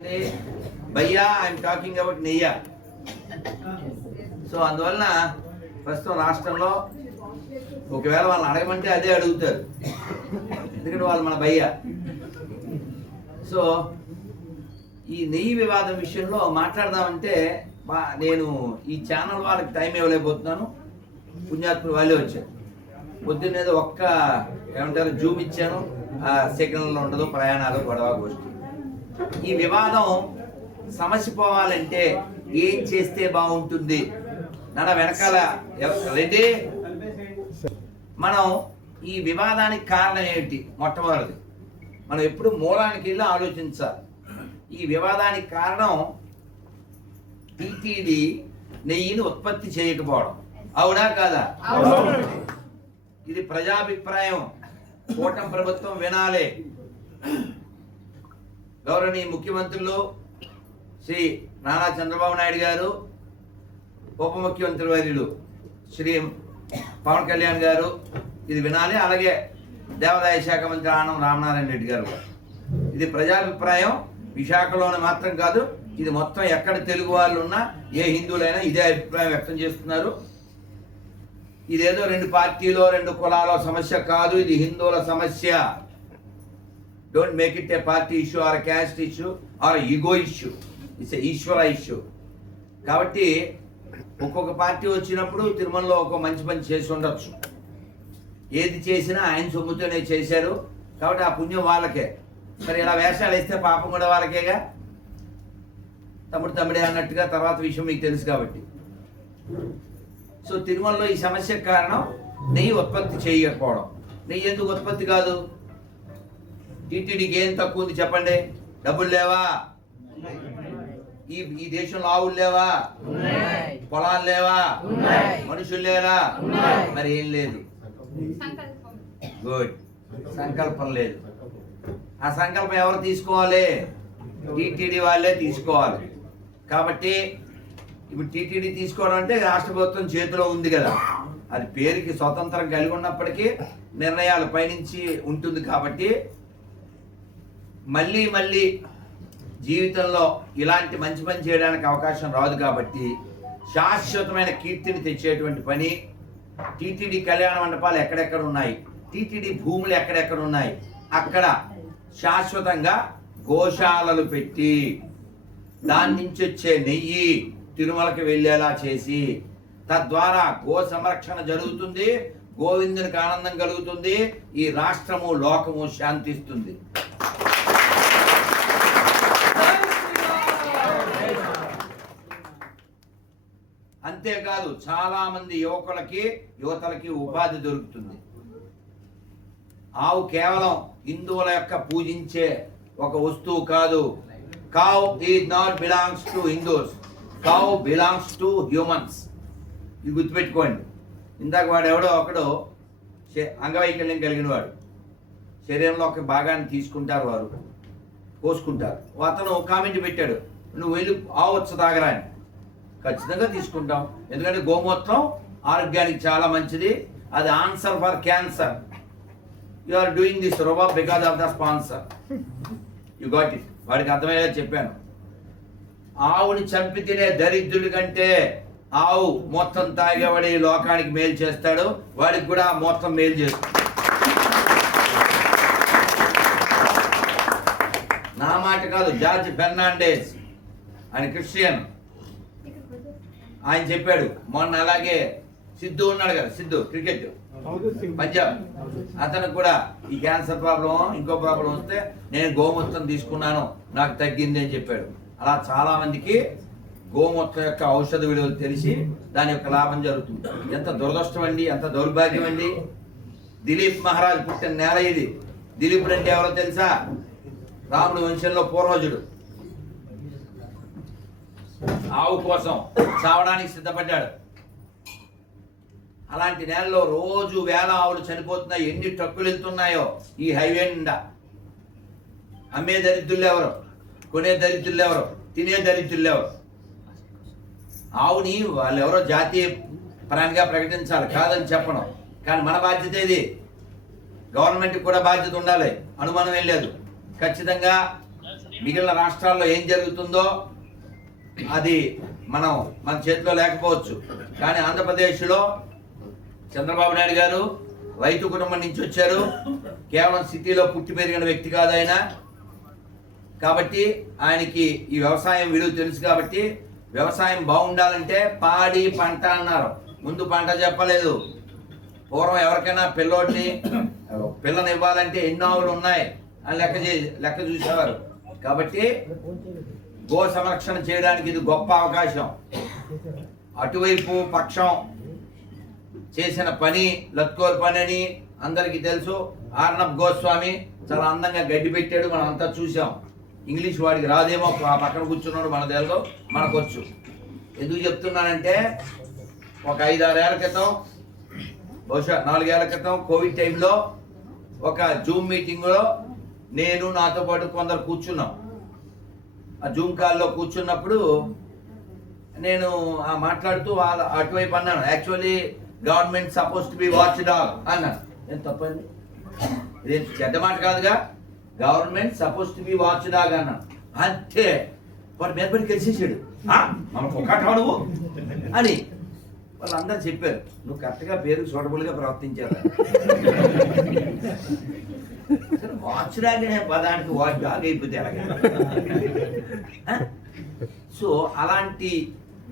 భయ్యా I'm talking about నెయ్య. So అందువలన ప్రస్తుతం రాష్ట్రంలో ఒకవేళ వాళ్ళని అడగమంటే అదే అడుగుతారు, ఎందుకంటే వాళ్ళు మన భయ్యా. సో ఈ నెయ్యి వివాదం విషయంలో మాట్లాడదామంటే నేను ఈ ఛానల్ వాళ్ళకి టైం ఇవ్వలేకపోతున్నాను. పుణ్యాత్ములు వాళ్ళే వచ్చారు. పొద్దున్నేదో ఒక్క ఏమంటారు జూమ్ ఇచ్చాను, సెకండ్లో ఉండదు, ప్రయాణాలు గొడవ గోష్ఠి. ఈ వివాదం సమస్య పోవాలంటే ఏం చేస్తే బాగుంటుంది నాన్న వెనకాల రెడ్డి? మనం ఈ వివాదానికి కారణం ఏమిటి? మొట్టమొదటిది మనం ఎప్పుడు మూలానికి వెళ్ళి ఆలోచించాలి. ఈ వివాదానికి కారణం టీటీడీ నెయ్యిని ఉత్పత్తి చేయకపోవడం. అవునా కాదా? ఇది ప్రజాభిప్రాయం. కూటమి ప్రభుత్వం వినాలి. గౌరవనీయ ముఖ్యమంత్రులు శ్రీ నారా చంద్రబాబు నాయుడు గారు, ఉప ముఖ్యమంత్రి వర్యులు శ్రీ పవన్ కళ్యాణ్ గారు ఇది వినాలి. అలాగే దేవాదాయ శాఖ మంత్రి ఆనం రామనారాయణ రెడ్డి గారు. ఇది ప్రజాభిప్రాయం. విశాఖలోనే మాత్రం కాదు, ఇది మొత్తం ఎక్కడ తెలుగు వాళ్ళు ఉన్నా, ఏ హిందువులైనా ఇదే అభిప్రాయం వ్యక్తం చేస్తున్నారు. ఇదేదో రెండు పార్టీలో రెండు కులాల సమస్య కాదు, ఇది హిందువుల సమస్య. Don't make it a party issue or caste issue or ego issue. It's a Eshwara issue. కాబట్టి ఒక్కొక్క పార్టీ వచ్చినప్పుడు తిరుమలలో ఒక మంచి పని చేసి ఉండొచ్చు. ఏది చేసినా ఆయన సొమ్ముతోనే చేశారు కాబట్టి ఆ పుణ్యం వాళ్ళకే. మరి ఇలా వేషాలు వేస్తే పాపం కూడా వాళ్ళకేగా. తమ్ముడే అన్నట్టుగా తర్వాత విషయం మీకు తెలుసు కాబట్టి. సో తిరుమలలో ఈ సమస్యకు కారణం నెయ్యి ఉత్పత్తి చేయకపోవడం. నెయ్యి ఎందుకు ఉత్పత్తి కాదు? టీటీడీకి ఏం తక్కువ ఉంది చెప్పండి? డబ్బులు లేవా? ఈ దేశంలో ఆవులు లేవా? పొలాలు లేవా? మనుషులు లేరా? మరి ఏం లేదు. గుడ్. సంకల్పం లేదు. ఆ సంకల్పం ఎవరు తీసుకోవాలి? టీటీడీ వాళ్ళే తీసుకోవాలి. కాబట్టి ఇప్పుడు టీటీడీ తీసుకోవడం అంటే రాష్ట్ర ప్రభుత్వం చేతిలో ఉంది కదా. అది పేరుకి స్వతంత్రం కలిగి ఉన్నప్పటికీ నిర్ణయాలు పైనుంచి ఉంటుంది. కాబట్టి మళ్ళీ జీవితంలో ఇలాంటి మంచి పని చేయడానికి అవకాశం రాదు. కాబట్టి శాశ్వతమైన కీర్తిని తెచ్చేటువంటి పని టీటీడీ కళ్యాణ మండపాలు ఎక్కడెక్కడ ఉన్నాయి, టీటీడీ భూములు ఎక్కడెక్కడ ఉన్నాయి, అక్కడ శాశ్వతంగా గోశాలలు పెట్టి దాని నుంచి వచ్చే నెయ్యి తిరుమలకి వెళ్ళేలా చేసి తద్వారా గో సంరక్షణ జరుగుతుంది, గోవిందునికి ఆనందం కలుగుతుంది, ఈ రాష్ట్రము లోకము శాంతిస్తుంది. అంతేకాదు చాలా మంది యువతలకి ఉపాధి దొరుకుతుంది. ఆవు కేవలం హిందువుల యొక్క పూజించే ఒక వస్తువు కాదు. Cow is not belongs to Hindus, cow belongs to humans. ఇది గుర్తుపెట్టుకోండి. ఇందాక వాడు ఎవడో ఒకడు అంగవైకల్యం కలిగిన వాడు, శరీరంలో ఒక భాగాన్ని తీసుకుంటారు, వారు కోసుకుంటారు. అతను కామెంట్ పెట్టాడు, నువ్వు వెళ్ళి ఆవచ్చు తాగరా అని. ఖచ్చితంగా తీసుకుంటాం, ఎందుకంటే గోమూత్రం ఆరోగ్యానికి చాలా మంచిది. అది answer for cancer. You are doing this robo because of the sponsor. You got it. వాడికి అర్థమయ్యేలా చెప్పాను. ఆవుని చంపి తినే దరిద్రుడి కంటే ఆవు మొత్తం తాగేవాడి లోకానికి మేలు చేస్తాడు, వాడికి కూడా మొత్తం మేలు చేస్తాడు. నా మాట కాదు, జార్జ్ ఫెర్నాండెస్ ఆయన క్రిస్టియన్, ఆయన చెప్పాడు మొన్న. అలాగే సిద్ధు ఉన్నాడు కదా, సిద్ధు క్రికెట్ పంజాబ్, అతనికి కూడా ఈ క్యాన్సర్ ప్రాబ్లం ఇంకో ప్రాబ్లం వస్తే నేను గోమూత్రం తీసుకున్నాను, నాకు తగ్గింది అని చెప్పాడు. అలా చాలా మందికి గోమూత్రం యొక్క ఔషధ విలువలు తెలిసి దాని యొక్క లాభం జరుగుతుంది. ఎంత దురదృష్టం అండి, ఎంత దౌర్భాగ్యం అండి. దిలీప్ మహారాజ్ పుట్టిన నేల ఇది. దిలీపుడు అంటే ఎవరో తెలుసా? రాముడు వంశంలో పూర్వజుడు. ఆవు కోసం చావడానికి సిద్ధపడ్డాడు. అలాంటి నేలలో రోజు వేల ఆవులు చనిపోతున్నాయి. ఎన్ని ట్రక్కులు వెళ్తున్నాయో ఈ హైవే నిండా. అమ్మే దరిద్రులు ఎవరు, కొనే దరిద్రులు ఎవరు, తినే దరిద్రులు ఎవరు? ఆవుని వాళ్ళు ఎవరో జాతీయ ప్రాణిగా ప్రకటించాలి, కాదని చెప్పడం. కానీ మన బాధ్యత ఇది. గవర్నమెంట్కి కూడా బాధ్యత ఉండాలి, అనుమానం ఏం లేదు. ఖచ్చితంగా మిగిలిన రాష్ట్రాల్లో ఏం జరుగుతుందో అది మన చేతిలో లేకపోవచ్చు. కానీ ఆంధ్రప్రదేశ్లో చంద్రబాబు నాయుడు గారు రైతు కుటుంబం నుంచి వచ్చారు. కేవలం సిటీలో పుట్టి పెరిగిన వ్యక్తి కాదు ఆయన. కాబట్టి ఆయనకి ఈ వ్యవసాయం విలువ తెలుసు. కాబట్టి వ్యవసాయం బాగుండాలంటే పాడి పంట అన్నారు. ముందు పంట చెప్పలేదు. పూర్వం ఎవరికైనా పిల్లని ఇవ్వాలంటే ఎన్ని ఆవులు ఉన్నాయి అని లెక్క చూసేవారు. కాబట్టి గో సంరక్షణ చేయడానికి ఇది గొప్ప అవకాశం. అటువైపు పక్షం చేసిన పని లత్కోర్ పని అని అందరికీ తెలుసు. ఆర్నబ్ గోస్వామి చాలా అందంగా గడ్డి పెట్టాడు, మనం అంతా చూసాం. ఇంగ్లీష్ వాడికి రాదేమో, ఆ పక్కన కూర్చున్నాడు, మన తెలుగు మనకొచ్చు. ఎందుకు చెప్తున్నానంటే ఒక 5-6 ఏళ్ల క్రితం, బహుశా 4 ఏళ్ల క్రితం కోవిడ్ టైంలో ఒక జూమ్ మీటింగ్లో నేను నాతో పాటు కొందరు కూర్చున్నాం. ఆ జూమ్ కాల్లో కూర్చున్నప్పుడు నేను మాట్లాడుతూ అటువైపు అన్నాను, actually government suppose to be watch dog అన్నాను. ఏం తప్పండి, ఇదేం చెడ్డ మాట కాదుగా. Government suppose to be watch dog అన్నాను. అంతే వాడు మేపడి కలిసేసాడు, మనకు ఒకటాడు అని వాళ్ళందరూ చెప్పారు. నువ్వు కరెక్ట్గా పేరు సూటబుల్గా ప్రవర్తించారు. వాచ్ డాగ్ అనే పదానికి వాచ్ డాగ్ అయిపోతే అలాగే. సో అలాంటి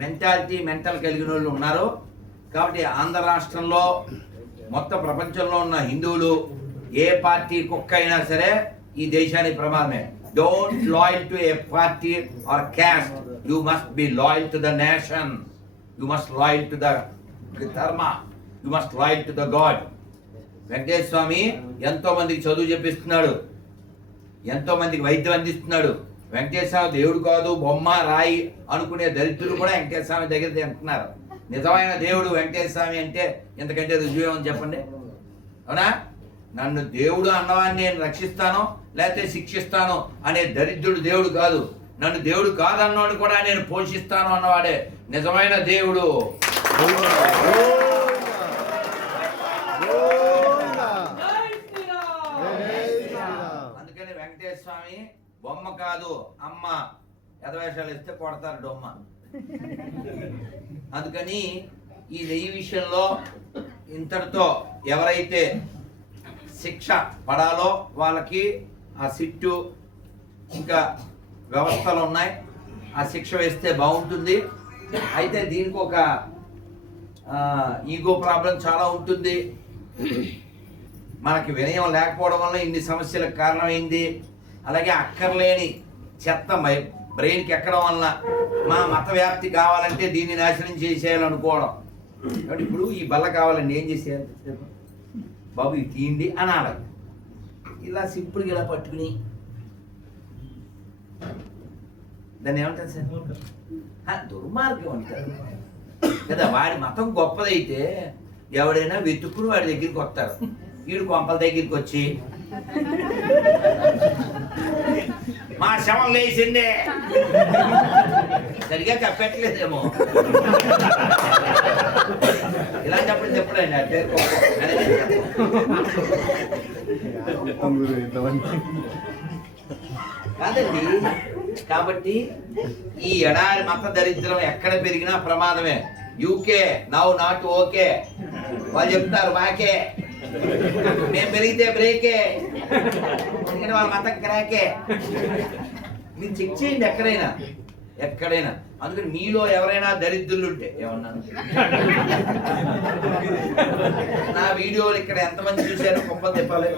మెంటల్ కలిగిన వాళ్ళు ఉన్నారు. కాబట్టి ఆంధ్ర రాష్ట్రంలో మొత్తం ప్రపంచంలో ఉన్న హిందువులు ఏ పార్టీ కుక్క అయినా సరే ఈ దేశానికి ప్రమాదమే. Don't loyal to a party or caste, you must be loyal to the nation, you must loyal to the dharma, you must loyal to the god. Venkateswara Swamy ఎంతో మందికి చదువు చెప్పిస్తున్నాడు, ఎంతో మందికి వైద్యం అందిస్తున్నాడు. వెంకటేశ్వర స్వామి దేవుడు కాదు, బొమ్మ రాయి అనుకునే దరిద్రులు కూడా వెంకటేశ్వర స్వామి దగ్గర తింటున్నారు. నిజమైన దేవుడు వెంకటేశ్వర స్వామి అంటే ఎంతకంటే రుజువేమో చెప్పండి. అవునా? నన్ను దేవుడు అన్నవాడిని నేను రక్షిస్తాను లేకపోతే శిక్షిస్తాను అనే దరిద్రుడు దేవుడు కాదు. నన్ను దేవుడు కాదన్నవాడు కూడా నేను పోషిస్తాను అన్నవాడే నిజమైన దేవుడు. అందుకని వెంకటేశ్వర స్వామి బొమ్మ కాదు, అమ్మ. ఎదవేషాలు ఇస్తే కొడతారు డొమ్మ. అందుకని ఈ నెయ్యి విషయంలో ఇంతటితో ఎవరైతే శిక్ష పడాలో వాళ్ళకి ఆ సిట్టు ఇంకా వ్యవస్థలు ఉన్నాయి, ఆ శిక్ష వేస్తే బాగుంటుంది. అయితే దీనికి ఒక ఈగో ప్రాబ్లం చాలా ఉంటుంది. మనకి వినయం లేకపోవడం వల్ల ఇన్ని సమస్యలకు కారణమైంది. అలాగే అక్కర్లేని చెత్త బ్రెయిన్కి ఎక్కడం వల్ల మా మత వ్యాప్తి కావాలంటే దీన్ని నాశనం చేసేయాలనుకోవడం. కాబట్టి ఇప్పుడు ఈ బల్ల కావాలండి, ఏం చేసేయాలి బాబు, ఇది తీయండి అనాలి. ఇలా సింపుల్గా ఇలా పట్టుకుని దాన్ని ఏమంటారు సార్, దుర్మార్గం అంటారు కదా. వాడి మతం గొప్పదైతే ఎవడైనా వెతుక్కుని వాడి దగ్గరికి వస్తారు. వీడు కొంపల దగ్గరికి వచ్చి మా శవం లేచిందే, సరిగా కప్పెట్టలేదేమో, ఇలాంటప్పుడు చెప్పడండి అంటే కాదండి. కాబట్టి ఈ ఎడారి మత దరిద్రం ఎక్కడ పెరిగినా ప్రమాదమే. యూకే నౌ నాట్ ఓకే, వాళ్ళు చెప్తారు మాకే, మేము పెరిగితే బ్రేకే, ఎందుకంటే వాళ్ళ మతం క్రాకే. మీరు చెక్ చేయండి ఎక్కడైనా. అందుకని మీలో ఎవరైనా దరిద్రులు ఉంటే ఏమన్నాను, నా వీడియోలు ఇక్కడ ఎంతమంది చూశారు కొంపలు తిప్పాలి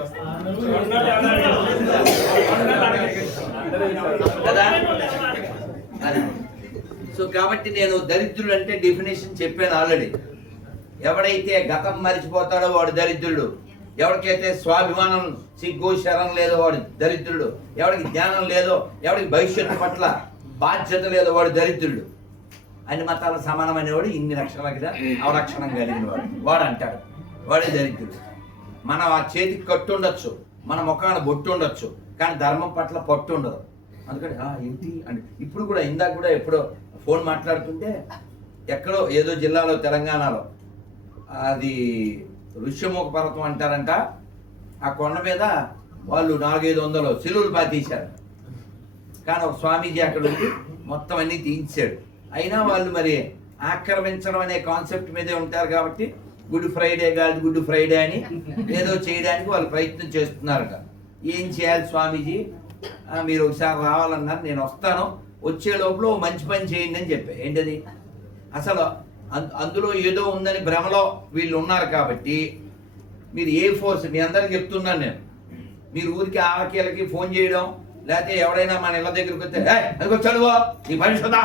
కదా. సో కాబట్టి నేను దరిద్రులు అంటే డెఫినేషన్ చెప్పాను ఆల్రెడీ. ఎవడైతే గతం మరిచిపోతాడో వాడు దరిద్రుడు, ఎవరికైతే స్వాభిమానం సిగ్గు శరం లేదో వాడు దరిద్రుడు, ఎవడికి జ్ఞానం లేదో, ఎవడికి భవిష్యత్తు పట్ల బాధ్యత లేదో వాడు దరిద్రుడు. అన్ని మతాల సమానమైన వాడు ఇన్ని లక్షణాల కదా అవలక్షణం కలిగిన వాడు అంటాడు, వాడే దరిద్రుడు. మన ఆ చేతికి కట్టు ఉండొచ్చు, మన ముఖాన బొట్టు ఉండొచ్చు, కానీ ధర్మం పట్ల పట్టు ఉండదు. అందుకని ఏంటి అంటే ఇప్పుడు కూడా ఇందాక కూడా ఎప్పుడో ఫోన్ మాట్లాడుతుంటే ఎక్కడో ఏదో జిల్లాలో తెలంగాణలో అది ఋష్యముఖ పర్వతం అంటారంట. ఆ కొండ మీద వాళ్ళు 400-500 సిలువలు పాతీశారు. కానీ ఒక స్వామీజీ అక్కడ ఉండి మొత్తం అన్నీ తీయించాడు. అయినా వాళ్ళు మరి ఆక్రమించడం అనే కాన్సెప్ట్ మీదే ఉంటారు కాబట్టి గుడ్ ఫ్రైడే కాదు గుడ్ ఫ్రైడే అని ఏదో చేయడానికి వాళ్ళు ప్రయత్నం చేస్తున్నారట. ఏం చేయాలి స్వామీజీ, మీరు ఒకసారి రావాలన్నారు, నేను వస్తాను, వచ్చే లోపల మంచి పని చేయండి అని చెప్పా. ఏంటది? అసలు అందులో ఏదో ఉందని భ్రమలో వీళ్ళు ఉన్నారు కాబట్టి మీరు ఏ ఫోర్స్, మీ అందరికి చెప్తున్నాను నేను, మీరు ఊరికి ఆలకీలకి ఫోన్ చేయడం, లేకపోతే ఎవడైనా మన ఇళ్ళ దగ్గరికి వస్తే అదిగో చదువు నీ భవిష్యత్తా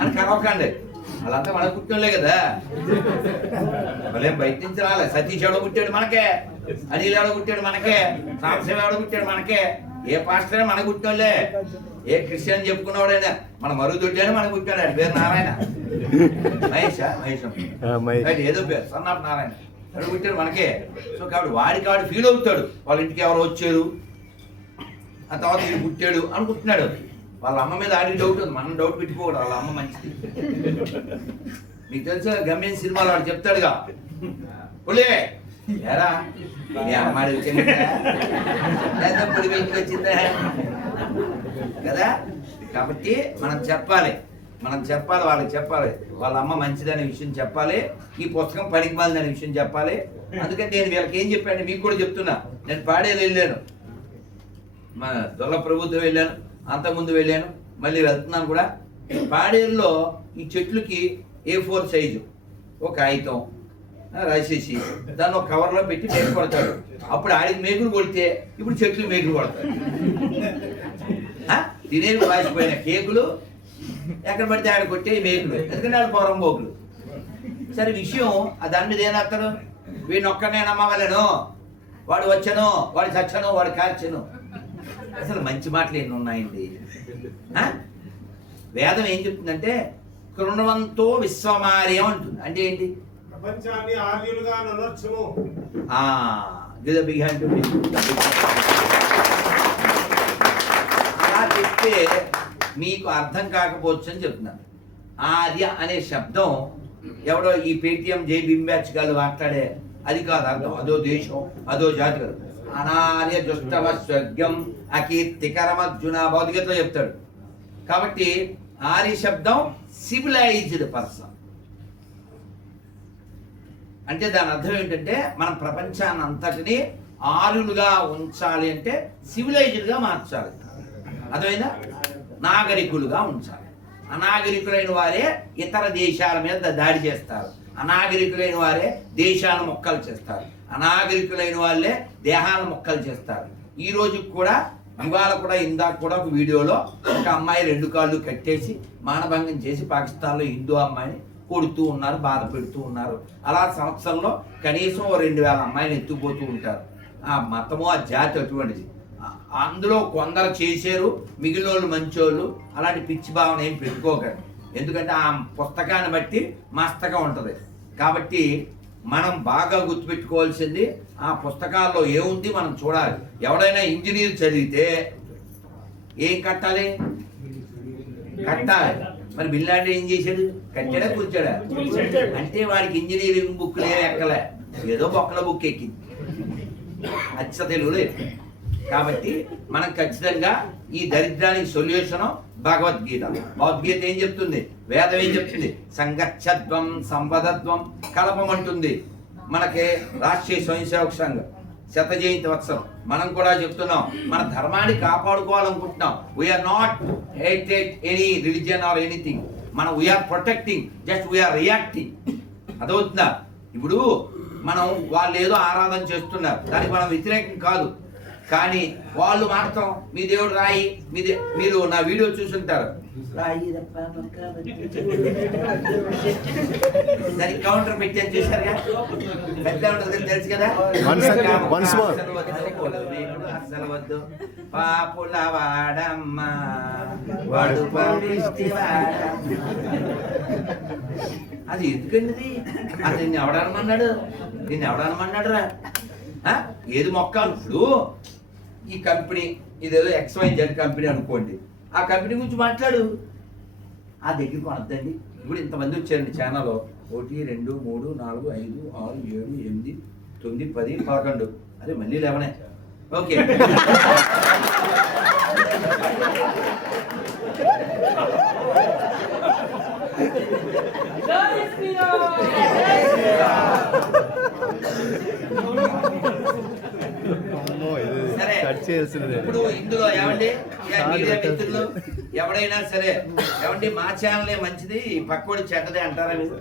అని కరవకండి. వాళ్ళంతా మన పుట్టినలే కదా, వాళ్ళేం బయట నుంచి రాలే. సతీష్ ఎవడో పుట్టాడు మనకే, అనిల్ ఎవడో పుట్టాడు మనకే, సాంశం ఎవడో పుట్టాడు మనకే, ఏ పాస్టరే మనకు పుట్టినోళ్ళే, ఏ క్రిస్టియన్ చెప్పుకున్నవాడైనా మన మరుగుదొడ్డని మనకు పుట్టాడు, పేరు నారాయణ, మహేష్ ఏదో పేరు సన్ ఆఫ్ నారాయణ, అడు పుట్టాడు మనకే. సో కాబట్టి వాడికి ఫీల్ అవుతాడు, వాళ్ళ ఇంటికి ఎవరు వచ్చారు, ఆ తర్వాత వీడు పుట్టాడు అనుకుంటున్నాడు. వాళ్ళ అమ్మ మీద ఆడికి డౌట్ ఉంది, మనం డౌట్ పెట్టుకోకూడదు, వాళ్ళ అమ్మ మంచిది. మీకు తెలుసా గమ్యం సినిమాలో వాడు చెప్తాడుగా, పులే ఎరా నీ అమ్మాడి వచ్చిందా లేదా పులి వెంటికి వచ్చిందా కదా. కాబట్టి మనం చెప్పాలి, వాళ్ళకి చెప్పాలి, వాళ్ళ అమ్మ మంచిదనే విషయం చెప్పాలి, ఈ పుస్తకం పనికిమాలిదనే విషయం చెప్పాలి. అందుకని నేను వీళ్ళకి ఏం చెప్పాను మీకు కూడా చెప్తున్నా. నేను పాడేరు వెళ్ళాను, మన దొల్ల ప్రభుత్వం వెళ్ళాను, అంతకుముందు వెళ్ళాను, మళ్ళీ వెళ్తున్నాను కూడా. పాడేరులో ఈ చెట్లకి A4 సైజు ఒక కాగితం రాసేసి దాన్ని ఒక కవర్లో పెట్టి మేకు కొడతాడు. అప్పుడు ఆడికి మేకులు కొడితే ఇప్పుడు చెట్లు మేకులు కొడతాడు. తినేవి వాసిపోయిన కేకులు ఎక్కడ పడితే ఆడ కొట్టే మేకులు, ఎందుకంటే ఆడ పొరం పోకులు. సరే విషయం దాని మీద ఏమవుతారు, వీడిని ఒక్కనే నమ్మవలను, వాడు వచ్చను, వాడు చచ్చను, వాడు కాల్చను. అసలు మంచి మాటలు ఎన్ని ఉన్నాయండి. వేదం ఏం చెప్తుందంటే కృణవంతో విశ్వమార్యం అంటుంది. అంటే ఏంటి? ప్రపంచాన్ని ఆర్యులుగా ననర్చుము. అలా చెప్తే మీకు అర్థం కాకపోవచ్చు అని చెప్తున్నాను. ఆర్య అనే శబ్దం ఎవడో ఈ పేటిఎం జై బింబ్యాచ్ గారు మాట్లాడే అది కాదు అర్థం. అదో దేశం, అదో జాతి కాదు. అనార్య దుష్టవ స్వర్గం అకీర్తికరమర్జున భౌతికతలో చెప్తాడు. కాబట్టి ఆర్య శబ్దం సివిలైజ్డ్ పర్సన్ అంటే దాని అర్థం ఏంటంటే మనం ప్రపంచాన్ని అంతటిని ఆర్యులుగా ఉంచాలి అంటే సివిలైజ్డ్గా మార్చాలి, అర్థమైనా నాగరికులుగా ఉంచాలి. అనాగరికులైన వారే ఇతర దేశాల మీద దాడి చేస్తారు, అనాగరికులైన వారే దేశాలను మొక్కలు చేస్తారు, అనాగరికులైన వాళ్ళే దేహాలను మొక్కలు చేస్తారు. ఈ రోజు కూడా ఇవాళ కూడా ఇందాక కూడా ఒక వీడియోలో ఒక అమ్మాయి 2 కాళ్ళు కట్టేసి మానభంగం చేసి పాకిస్తాన్లో హిందూ అమ్మాయిని కొడుతూ ఉన్నారు, బాధ పెడుతూ ఉన్నారు. అలా సంవత్సరంలో కనీసం 2000 అమ్మాయిని ఎత్తుకుపోతూ ఉంటారు. ఆ మతము ఆ జాతి అటువంటిది. అందులో కొందరు చేశారు, మిగిలిన వాళ్ళు మంచోళ్ళు. అలాంటి పిచ్చి భావన ఏం పెట్టుకోకండి, ఎందుకంటే ఆ పుస్తకాన్ని బట్టి మస్తగా ఉంటుంది. కాబట్టి మనం బాగా గుర్తుపెట్టుకోవాల్సింది ఆ పుస్తకాల్లో ఏముంది మనం చూడాలి. ఎవడైనా ఇంజనీర్ చదివితే ఏం కట్టాలి? కట్టాలి. మరి బిల్లాంటి ఏం చేశాడు? కట్టాడా కూర్చాడా? అంటే వాడికి ఇంజనీరింగ్ బుక్లు ఏం ఎక్కలే, ఏదో బొక్కల బుక్ ఎక్కింది, అచ్చ తెలుగులో ఎక్కింది. కాబట్టి మనం ఖచ్చితంగా ఈ దరిద్రానికి సొల్యూషను భగవద్గీత. భగవద్గీత ఏం చెప్తుంది? వేదం ఏం చెప్తుంది? సంగచ్చద్వం సంపదత్వం కలపమంటుంది. మనకి రాష్ట్రీయ స్వయం సేవక సంఘం 100వ జయంతి ఉత్సవం మనం కూడా చెప్తున్నాం, మన ధర్మాన్ని కాపాడుకోవాలనుకుంటున్నాం. We are not hated any religion or anything. మనం we are protecting, just we are reacting. అదవుతుందా? ఇప్పుడు మనం వాళ్ళు ఏదో ఆరాధన చేస్తున్నారు, దానికి మనం వ్యతిరేకం కాదు. కానీ వాళ్ళు మాత్రం మీ దేవుడు రాయి, మీరు నా వీడియో చూసుంటారు, రాయి దానికి కౌంటర్ పెట్టని చూసారుగా, పెద్ద ఉంటుంది తెలుసు కదా. అసలు వద్దు పాపుల వాడమ్మ వాడు అది ఎందుకండి? అది నిన్ను ఎవడనమన్నాడు? రా ఏది మొక్క? ఇప్పుడు ఈ కంపెనీ ఇదేదో XYZ కంపెనీ అనుకోండి, ఆ కంపెనీ గురించి మాట్లాడు, ఆ దగ్గరికి వద్దండి. ఇప్పుడు ఇంతమంది వచ్చారండి ఛానల్లో, 1 2 3 4 5 6 7 8 9 10 11, అదే మళ్ళీ 11. ఓకే సరే, ఇప్పుడు ఇందులో ఏమండి మీడియా మిత్రులు ఎవడైనా సరే ఏమండి మా ఛానలే మంచిది పక్కోడి చెడ్డదే అంటారా మీరు?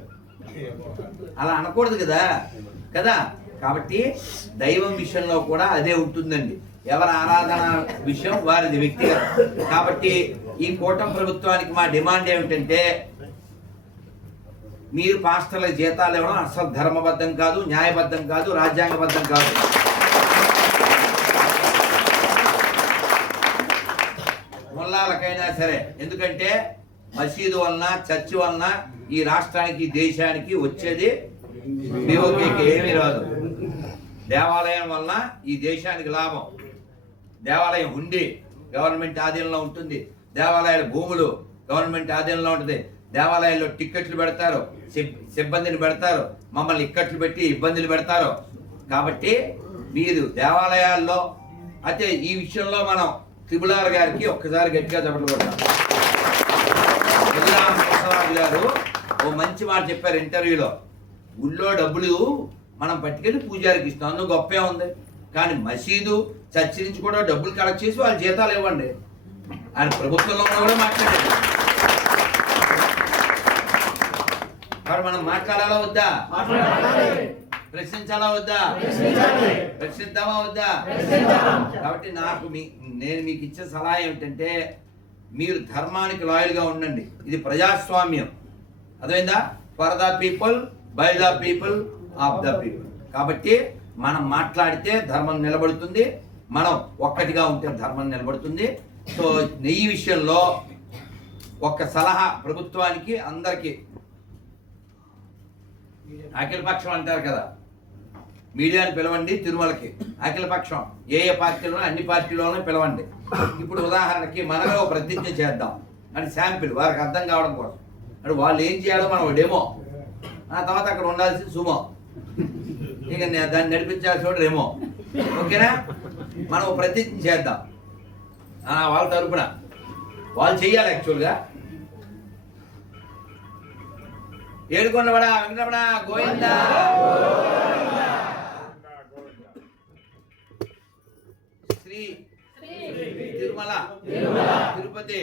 అలా అనకూడదు కదా కదా. కాబట్టి దైవం విషయంలో కూడా అదే ఉంటుందండి. ఎవరి ఆరాధన విషయం వారిది వ్యక్తిగతం. కాబట్టి ఈ కూటమి ప్రభుత్వానికి మా డిమాండ్ ఏమిటంటే, మీరు పాస్టర్ల జీతాలు ఇవ్వడం అసలు ధర్మబద్ధం కాదు, న్యాయబద్ధం కాదు, రాజ్యాంగబద్ధం కాదు. ముల్లాలకైనా సరే, ఎందుకంటే మసీదు వలన చర్చి వలన ఈ రాష్ట్రానికి దేశానికి వచ్చేది బీఓకేకి ఏమీ రాదు. దేవాలయం వలన ఈ దేశానికి లాభం. దేవాలయం హుండీ గవర్నమెంట్ ఆధీనంలో ఉంటుంది, దేవాలయాల భూములు గవర్నమెంట్ ఆధీనంలో ఉంటుంది, దేవాలయాల్లో టిక్కెట్లు పెడతారు, సిబ్బందిని పెడతారు, మమ్మల్ని ఇక్కట్లు పెట్టి ఇబ్బందులు పెడతారు. కాబట్టి మీరు దేవాలయాల్లో అయితే ఈ విషయంలో మనం త్రిపులార్ గారికి ఒక్కసారి గట్టిగా చెప్పట్లు కొట్టాం. గారు ఓ మంచి మాట చెప్పారు ఇంటర్వ్యూలో. గుళ్ళో డబ్బులు మనం పట్టుకెళ్ళి పూజారికి ఇస్తాం, అందులో గొప్పే ఉంది. కానీ మసీదు చర్చి నుంచి కూడా డబ్బులు కలెక్ట్ చేసి వాళ్ళ జీతాలు ఇవ్వండి ఆయన ప్రభుత్వంలో కూడా మాట్లాడారు. కాబట్టి మనం మాట్లాడాలా వద్దా? ప్రశ్నించాలా వద్దా? ప్రశ్నిద్దామా వద్దా? కాబట్టి నేను మీకు ఇచ్చే సలహా ఏమిటంటే, మీరు ధర్మానికి లాయల్గా ఉండండి. ఇది ప్రజాస్వామ్యం, అర్థమైందా? For the people, by the people, of the people. కాబట్టి మనం మాట్లాడితే ధర్మం నిలబడుతుంది, మనం ఒక్కటిగా ఉంటే ధర్మం నిలబడుతుంది. సో ఈ విషయంలో ఒక్క సలహా ప్రభుత్వానికి, అందరికీ. అఖిలపక్షం అంటారు కదా, మీడియాని పిలవండి తిరుమలకి. అఖిలపక్షం ఏ పార్టీలో అన్ని పార్టీలోనూ పిలవండి. ఇప్పుడు ఉదాహరణకి మనమే ఒక ప్రతిజ్ఞ చేద్దాం అని శాంపిల్ వారికి అర్థం కావడం కోసం. అంటే వాళ్ళు ఏం చేయాలో మనం డెమో, ఆ తర్వాత అక్కడ ఉండాల్సిన సుమో, ఇక దాన్ని నడిపించాల్సి రేమో. ఓకేనా? మనం ప్రతిజ్ఞ చేద్దాం వాళ్ళ తరపున. వాళ్ళు చెయ్యాలి యాక్చువల్గా. ఏడుకొండవాడ వెంకటరమణ గోవిందా, శ్రీ తిరుమల తిరుపతి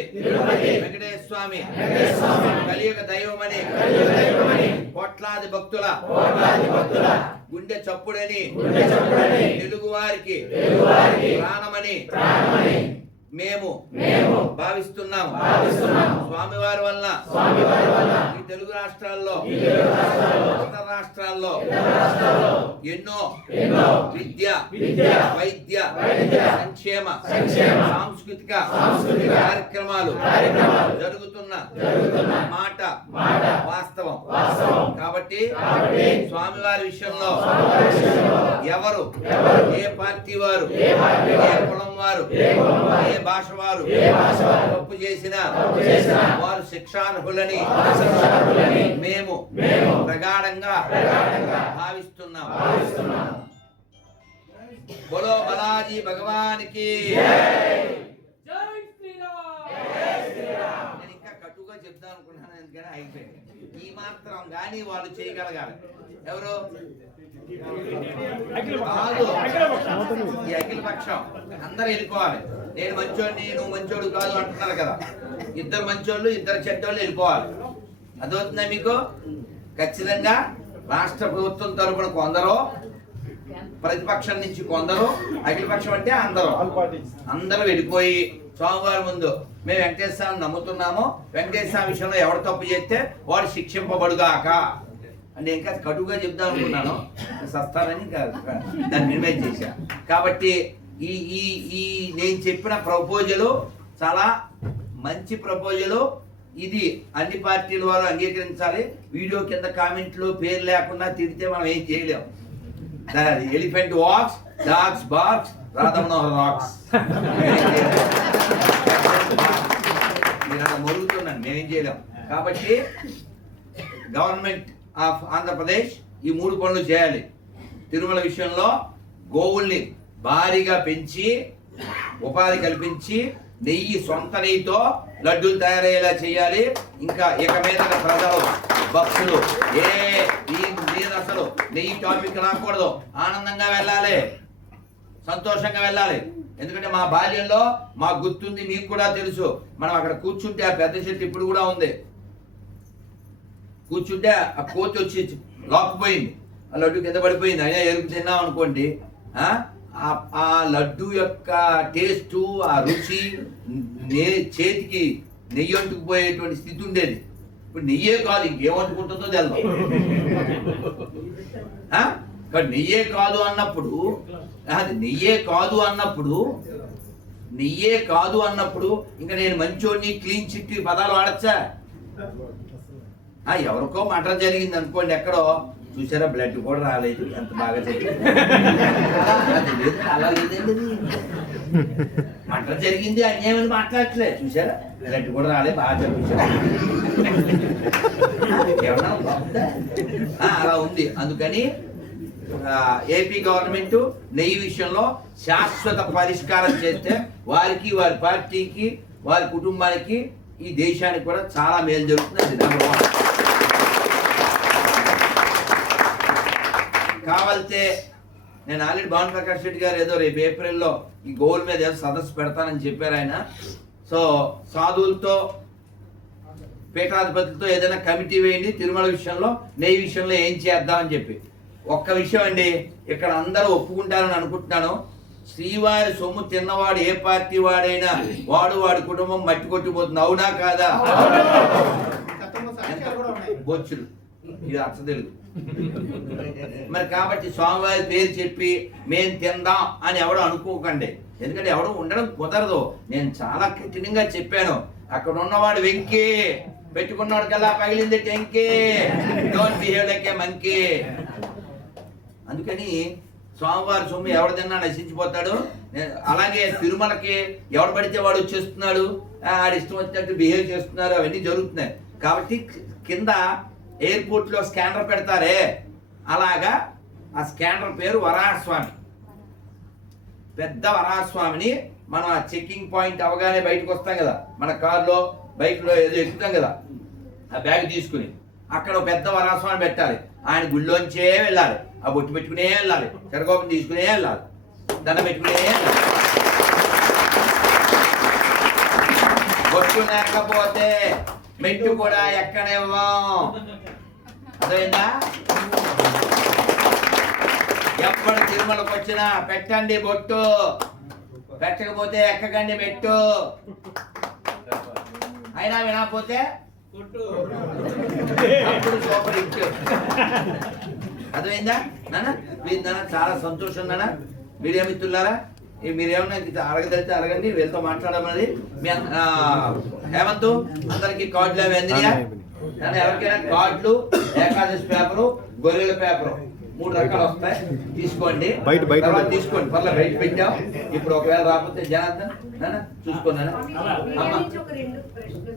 వెంకటేశ్వర స్వామి కలియుగ దైవమని కోట్లాది భక్తుల గుండె చప్పుడని తెలుగు వారికి ప్రాణమని మేము భావిస్తున్నాము. స్వామివారి వలన ఈ తెలుగు రాష్ట్రాల్లో, ఇతర రాష్ట్రాల్లో ఎన్నో విద్య, వైద్య, సంక్షేమ, సాంస్కృతిక కార్యక్రమాలు జరుగుతున్న మాట వాస్తవం. కాబట్టి స్వామివారి విషయంలో ఎవరు, ఏ పార్టీ వారు, ఏ కులం వారు, ఏ భాష వారు తప్పు చేసినా వారు శిక్షార్హులని మేము ప్రగాఢంగా భావిస్తున్నాం. బోలో బాలాజీ భగవానికి. నేను ఇంకా కట్టుగా చెప్దాం అనుకున్నాను, ఎందుకని అయిపోయింది. ఈ మాత్రం కానీ వాళ్ళు చేయగలగాలి. ఎవరు? ఈ అఖిల పక్షం అందరూ వెళ్ళిపోవాలి. నేను మంచోడిని, నువ్వు మంచోడు కాదు అంటున్నారు కదా. ఇద్దరు మంచోళ్ళు, ఇద్దరు చెడ్డోళ్ళు వెళ్ళిపోవాలి. అదవుతుందా మీకు? ఖచ్చితంగా రాష్ట్ర ప్రభుత్వం తరపున కొందరు, ప్రతిపక్షం నుంచి కొందరు, అఖిలపక్షం అంటే అందరూ వెళ్ళిపోయి స్వామివారి ముందు మేము వెంకటేశ్వరాన్ని నమ్ముతున్నాము, వెంకటేశ్వర విషయంలో ఎవరు తప్పు చేస్తే వాడు శిక్షింపబడుగాక అంటే ఇంకా కటుగా చెప్దాం అనుకున్నాను, సస్తానని దాన్ని మినిమైజ్ చేశా. కాబట్టి ఈ ఈ ఈ నేను చెప్పిన ప్రపోజలు చాలా మంచి ప్రపోజలు. ఇది అన్ని పార్టీల వారు అంగీకరించాలి. వీడియో కింద కామెంట్లు పేరు లేకుండా తిడితే మనం ఏం చేయలేము. Elephant walks, dogs barks, Radhamanohar rocks. మీరు అలా మొరుగుతున్నాను, మేమేం చేయలేము. కాబట్టి గవర్నమెంట్ ఆఫ్ ఆంధ్రప్రదేశ్ ఈ 3 పనులు చేయాలి. తిరుమల విషయంలో గోవుల్ని భారీగా పెంచి ఉపాధి కల్పించి నెయ్యి సొంత నెయ్యితో లడ్డూలు తయారయ్యేలా చేయాలి. ఇంకా ఇక మీద ప్రజలు భక్తులు నేను అసలు నెయ్యి టాపిక్ రాకూడదు, ఆనందంగా వెళ్ళాలి, సంతోషంగా వెళ్ళాలి. ఎందుకంటే మా బాల్యంలో మాకు గుర్తుంది, మీకు కూడా తెలుసు. మనం అక్కడ కూర్చుంటే ఆ పెద్ద చెట్టు ఇప్పుడు కూడా ఉంది, కూర్చుంటే ఆ కోతి వచ్చి లాక్కుపోయింది, ఆ లడ్డు కింద పడిపోయింది. అయినా ఎరుపు తిన్నాం అనుకోండి, ఆ లడ్డు యొక్క టేస్టు, ఆ రుచి, చేతికి నెయ్యి అంటుకుపోయేటువంటి స్థితి ఉండేది. ఇప్పుడు నెయ్యే కాదు, ఇంకేమంటుకుంటుందో తెలదు. నెయ్యే కాదు అన్నప్పుడు, అది నెయ్యే కాదు అన్నప్పుడు ఇంకా నేను మంచోడిని, క్లీన్ చిట్ పదాలు వాడచ్చా? ఎవరికో మటర్ జరిగింది అనుకోండి, ఎక్కడో చూసారా, బ్లడ్ కూడా రాలేదు, ఎంత బాగా జరిగింది. అలా లేదండి, మటర్ జరిగింది, అన్యాయం మాట్లాడట్లేదు, చూసారా, బ్లడ్ కూడా రాలేదు, బాగా చూసారా, ఏమన్నా బాగుందా? అలా ఉంది. అందుకని ఏపీ గవర్నమెంట్ నెయ్యి విషయంలో శాశ్వత పరిష్కారం చేస్తే వారికి, వారి పార్టీకి, వారి కుటుంబానికి, ఈ దేశానికి కూడా చాలా మేలు జరుగుతుంది. కావాలితే నేను ఆల్రెడీ భాను ప్రకాష్ రెడ్డి గారు ఏదో రేపు ఏప్రిల్లో ఈ గోల్ మీద ఏదో సదస్సు పెడతానని చెప్పారు ఆయన. సో సాధువులతో, పీఠాధిపతులతో ఏదైనా కమిటీ వేయండి తిరుమల విషయంలో, నెయ్యి విషయంలో ఏం చేద్దామని చెప్పి. ఒక్క విషయం అండి, ఇక్కడ అందరూ ఒప్పుకుంటారని అనుకుంటున్నాను, శ్రీవారి సొమ్ము తిన్నవాడు ఏ పార్టీ వాడైనా వాడి కుటుంబం మట్టి కొట్టిపోతుంది. అవునా కాదా? బొచ్చులు, ఇది అర్థం తెలుగు. మరి కాబట్టి స్వామివారి పేరు చెప్పి మేము తిందాం అని ఎవడో అనుకోకండి, ఎందుకంటే ఎవడో ఉండడం కుదరదు. నేను చాలా కఠినంగా చెప్పాను, అక్కడ ఉన్నవాడు వెంకీ, పెట్టుకున్నవాడికల్లా పగిలింది టెంకీ, don't behave like a monkey. అందుకని స్వామివారి సొమ్ము ఎవడు తిన్నా నశించిపోతాడు. అలాగే తిరుమలకి ఎవడు పడితే వాడు వచ్చేస్తున్నాడు, ఆడి ఇష్టం వచ్చినట్టు బిహేవ్ చేస్తున్నారు, అవన్నీ జరుగుతున్నాయి. కాబట్టి కింద ఎయిర్పోర్ట్లో స్కానర్ పెడతారే, అలాగా ఆ స్కానర్ పేరు వరాహస్వామి. పెద్ద వరాహస్వామిని మనం ఆ చెక్కింగ్ పాయింట్ అవగానే బయటకు వస్తాం కదా, మన కారులో బైక్లో ఏదో ఎక్కుతాం కదా, ఆ బ్యాగ్ తీసుకుని అక్కడ పెద్ద వరాహస్వామి పెట్టాలి. ఆయన గుళ్ళోంచే వెళ్ళాలి, ఆ బొట్టు పెట్టుకునే వెళ్ళాలి, చెరగోపం తీసుకునే వెళ్ళాలి, దండ పెట్టుకునే వెళ్ళాలి. బొట్టు లేకపోతే మెట్టు కూడా ఎక్కనివ్వం, అర్థమైందా? ఎప్పుడు తిరుమలకు వచ్చినా పెట్టండి బొట్టు, పెట్టకపోతే ఎక్కకండి మెట్టు. అయినా వినకపోతే అప్పుడు సూపర్ హిట్. అర్థమైందా నాన్న? ప్లీజ్ నాన్న, చాలా సంతోషం నాన్న. మీడియా మిత్రులారా, మీరేమన్నా అడగదలితే అడగండి, వీళ్ళతో మాట్లాడమన్నది. మీ హేమంత్ అందరికి కార్డులు అవి అందినాయా? ఎవరికైనా కార్డులు, ఏకాదశి పేపరు, గొర్రెల పేపరు 3 రకాలు వస్తాయి, తీసుకోండి. తీసుకోండి, పర్లేదు, బయట పెట్టాం. ఇప్పుడు ఒకవేళ రాకపోతే జనార్దన్ నాన్న చూసుకున్నాను.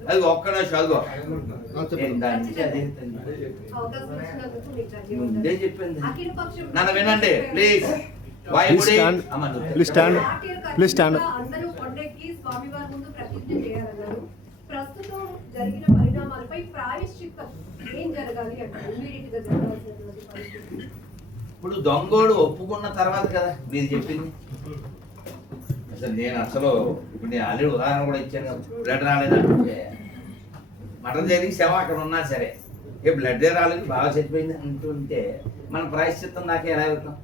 అది ఒక్క నిమిషం, అదిగో ముందే చెప్పింది నాన్న, వినండి ప్లీజ్. ప్రస్తుతం జరిగిన పరిణామాలపై ప్రాయశ్చిత్తం ఏం జరగాలి అంటారు? ఇప్పుడు దొంగోడు ఒప్పుకున్న తర్వాత కదా మీరు చెప్పింది. అసలు ఇప్పుడు నేను ఆల్రెడీ ఉదాహరణ కూడా ఇచ్చాను కదా, బ్లడ్ రాలేదంటే మటన్ జరిగి శవం అక్కడ ఉన్నా సరే, బ్లడ్ రాలేదు, బాగా చచ్చిపోయింది అంటుంటే మన ప్రాయశ్చిత్తం దాకా ఎలా అవుతాం?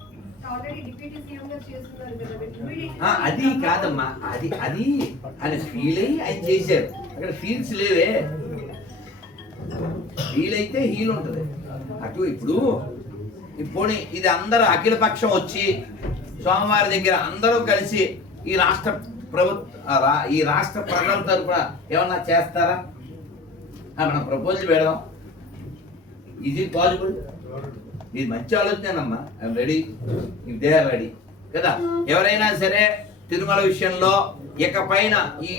అది కాదమ్మా, అది ఆయన ఫీల్ అయ్యి ఆయన చేశారు. అక్కడ ఫీల్స్ లేవే, ఫీల్ అయితే హీల్ ఉంటుంది అటు. ఇప్పుడు ఇది అందరూ అఖిల పక్షం వచ్చి స్వామివారి దగ్గర అందరూ కలిసి ఈ రాష్ట్ర ప్రజల తరఫున ఏమన్నా చేస్తారా? మనం ప్రపోజల్ పెడదాం. Is it possible? ఇది మంచి ఆలోచనేనమ్మా. I'm ready if they are ready కదా. ఎవరైనా సరే తిరుమల విషయంలో ఇకపైన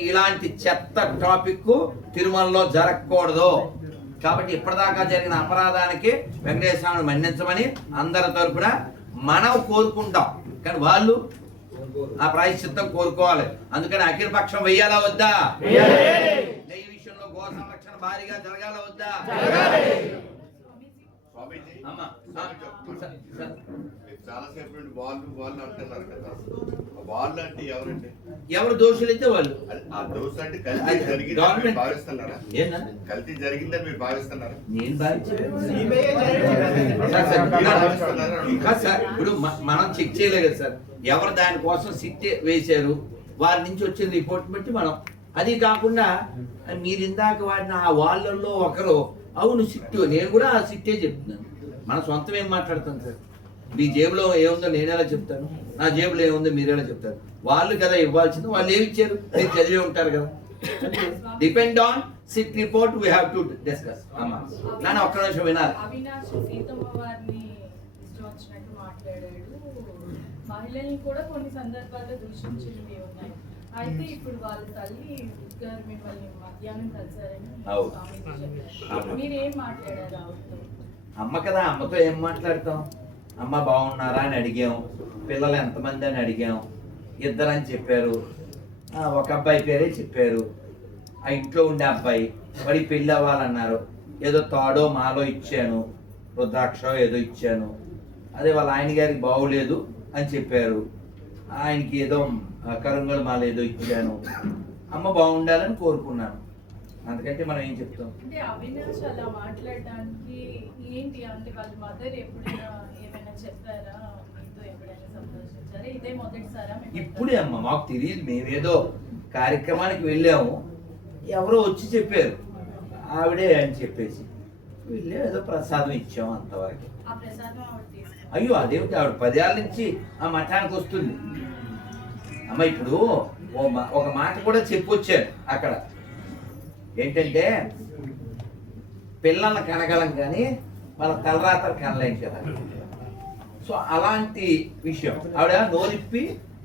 ఇలాంటి చెత్త టాపిక్ తిరుమలలో జరగకూడదు. కాబట్టి ఇప్పటిదాకా జరిగిన అపరాధానికి వెంకటేశ్వర స్వామిని మన్నించమని అందరి తరపున మనం కోరుకుంటాం. కానీ వాళ్ళు ఆ ప్రాయశ్చిత్తం కోరుకోవాలి. అందుకని అఖిలపక్షం వెయ్యాలా వద్దా? నెయ్యి విషయంలో గో సంరక్షణ భారీగా జరగాల వద్దా? స్వామీజీ, అమ్మా చాలాసేపు నుండి వాళ్ళు అంటున్నారు కదా, వాళ్ళు అంటే ఎవరండి? ఎవరు దోషులైతే వాళ్ళు. ఆ దోషం అంటే కల్తీ జరిగిందని మీరు భావిస్తున్నారా? ఏంటన్నా కల్తీ జరిగిందని మీరు భావిస్తున్నారా? నేను భావించాను. ఇప్పుడు మనం చెక్ చేయలేదు కదా సార్. ఎవరు దానికోసం సిట్ వేశారు, వారి నుంచి వచ్చిన రిపోర్ట్ బట్టి మనం. అది కాకుండా మీరు ఇందాక వాడిన ఆ వాళ్ళల్లో ఒకరు అవును సిట్టు, నేను కూడా ఆ సిట్టే చెప్తున్నాను. మన సొంతం ఏం మాట్లాడతాం సార్? మీ జేబులో ఏముందో నేను ఎలా చెప్తాను, నా జేబులో ఏముందో మీరు ఎలా చెప్తారు? వాళ్ళు కదా ఇవ్వాల్సింది, వాళ్ళు ఏమి ఇచ్చారు మీరు చదివి ఉంటారు కదా. Depend on SIT report we have to discuss. అమ్మా నాన్న ఒక్క నిమిషం వినాలి. అవినాష్ సీతమ్మ వారిని ఇష్టం వచ్చినట్టు మాట్లాడాడు. మహిళల్ని కూడా కొన్ని సందర్భాల్లో దూషించినవి ఉన్నాయి. అయితే ఇప్పుడు వాళ్ళ తల్లి గారు మిమ్మల్ని మధ్యాహ్నం కలిసారని చెప్పారు. మీరేం మాట్లాడారు ఆవిడతో? అమ్మ కదా, అమ్మతో ఏం మాట్లాడతాం? అమ్మ బాగున్నారా అని అడిగాం, పిల్లలు ఎంతమంది అని అడిగాం. ఇద్దరని చెప్పారు. ఒక అబ్బాయి పేరే చెప్పారు, ఆ ఇంట్లో ఉండే అబ్బాయి. వాడి పెళ్ళి అవ్వాలన్నారు. ఏదో తాడో మాలో ఇచ్చాను, రుద్రాక్ష ఏదో ఇచ్చాను. అదే వాళ్ళ ఆయన గారికి బాగోలేదు అని చెప్పారు. ఆయనకి ఏదో కరుంగల్ మాల ఏదో ఇచ్చాను. అమ్మ బాగుండాలని కోరుకున్నాను. అందుకంటే మనం ఏం చెప్తాం? అంటే అవినాష్ అలా మాట్లాడడానికి ఏంటి అంటే వాళ్ళ మదర్ ఎప్పుడైనా ఏమైనా చెప్పారా? మీతో ఎప్పుడైనా సంతోషించారా? ఇదే మొదటిసారా? ఇప్పుడే అమ్మ, మాకు తెలియదు. మేమేదో కార్యక్రమానికి వెళ్ళాము, ఎవరో వచ్చి చెప్పారు ఆవిడే అని చెప్పేసి వెళ్ళి ఏదో ప్రసాదం ఇచ్చాము అంతవరకు. ఆ ప్రసాదం ఆవిడ తీసుకున్నారు. అయ్యో అదేమిటి, ఆవిడ 10 ఏళ్ళ నుంచి ఆ మఠానికి వస్తుంది అమ్మ. ఇప్పుడు ఒక మాట కూడా చెప్పొచ్చారు అక్కడ, ఏంటంటే పిల్లల్ని కనగలం కానీ వాళ్ళ తలరాతలు కనలేం కదా. సో అలాంటి విషయం ఆవిడ నోరిప్పి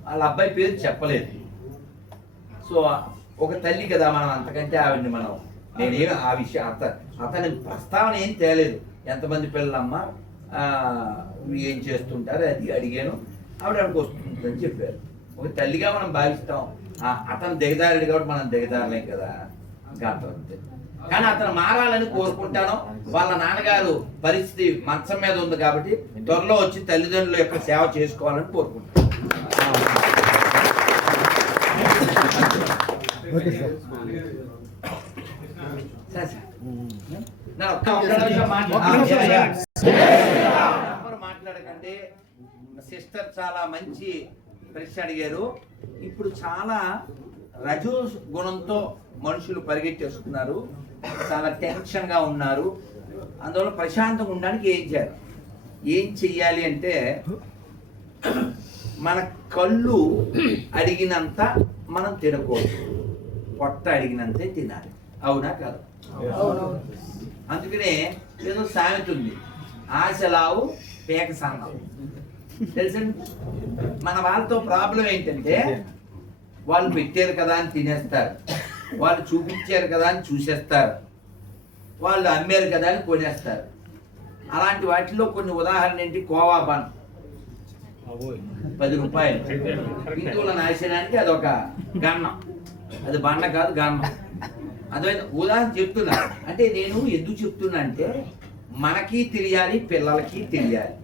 వాళ్ళ అబ్బాయి పేరు చెప్పలేదు. సో ఒక తల్లి కదా మనం, అంతకంటే ఆవిడని మనం నేనేమి ఆ విషయం అతని ప్రస్తావన ఏం తేలేదు. ఎంతమంది పిల్లలమ్మ, ఏం చేస్తుంటారు అది అడిగాను. ఆవిడకి వస్తుందని చెప్పారు. ఒక తల్లిగా మనం భావిస్తాం. అతను దిగదారుడు కాబట్టి మనం దిగదారలేం కదా, ఇంకా అంతే. కానీ అతను మారాలని కోరుకుంటాను. వాళ్ళ నాన్నగారు పరిస్థితి మంచం మీద ఉంది కాబట్టి త్వరలో వచ్చి తల్లిదండ్రుల యొక్క సేవ చేసుకోవాలని కోరుకుంటాను. మాట్లాడకండి. సిస్టర్ చాలా మంచి ప్రశ్న అడిగారు. ఇప్పుడు చాలా రజో గుణంతో మనుషులు పరిగెట్టేస్తున్నారు, చాలా టెన్షన్గా ఉన్నారు. అందువల్ల ప్రశాంతంగా ఉండడానికి ఏం చెయ్యాలి అంటే, మన కళ్ళు అడిగినంత మనం తినకూడదు, పొట్ట అడిగినంతే తినాలి. అవునా కాదు? అందుకనే ఏదో సామెత ఉంది, ఆశలావు పేక సన్నావు. తెలుసండి, మన వాళ్ళతో ప్రాబ్లం ఏంటంటే వాళ్ళు పెట్టారు కదా అని తినేస్తారు, వాళ్ళు చూపించారు కదా అని చూసేస్తారు, వాళ్ళు అమ్మారు కదా అని కొనేస్తారు. అలాంటి వాటిలో కొన్ని ఉదాహరణ ఏంటి, కోవా బన్ 10 రూపాయలు. హిందువుల నాశనానికి అదొక గన్నం, అది బండ కాదు గన్నం. అదే ఉదాహరణ చెప్తున్నా. అంటే నేను ఎందుకు చెప్తున్నా అంటే, మనకి తెలియాలి, పిల్లలకి తెలియాలి.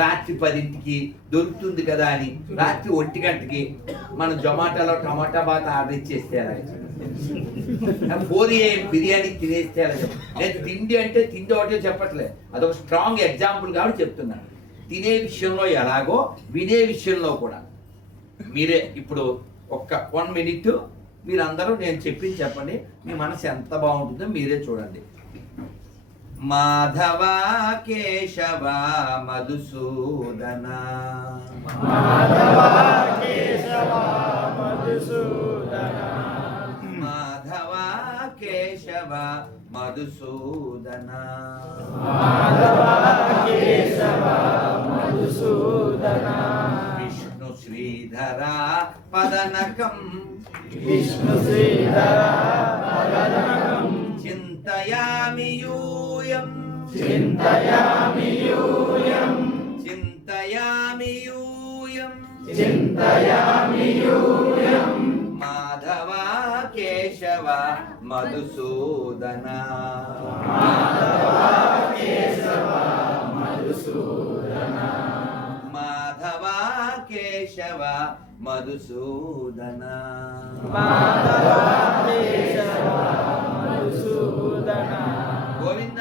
రాత్రి 10ంటికి దొరుకుతుంది కదా అని రాత్రి 1 గంటకి మనం జొమాటోలో టమాటా బాత్ ఆర్డర్ ఇచ్చేస్తే 4 AM బిర్యానీ తినేస్తే. నేను తిండి అంటే తిండి ఒకటే చెప్పట్లేదు, అదొక స్ట్రాంగ్ ఎగ్జాంపుల్ కాబట్టి చెప్తున్నాను. తినే విషయంలో ఎలాగో వినే విషయంలో కూడా మీరే ఇప్పుడు ఒక్క 1 మినిట్ మీరందరూ నేను చెప్పింది చెప్పండి, మీ మనసు ఎంత బాగుంటుందో మీరే చూడండి. మాధవ కేశవ మధుసూదన, మాధవ కేశవ మధుసూదన, మాధవ కేశవ మధుసూదన, మాధవ కేశవ మధుసూదన, విష్ణు శ్రీధర పదనకం, విష్ణు శ్రీధర పదనకం, చింతయామి యూయం, చింతయామి యూయం, చింతయామి యూయం, చింత మాధవ కేశవ మధుసూదన మాధవ కేశవ మధుసూదన గోవింద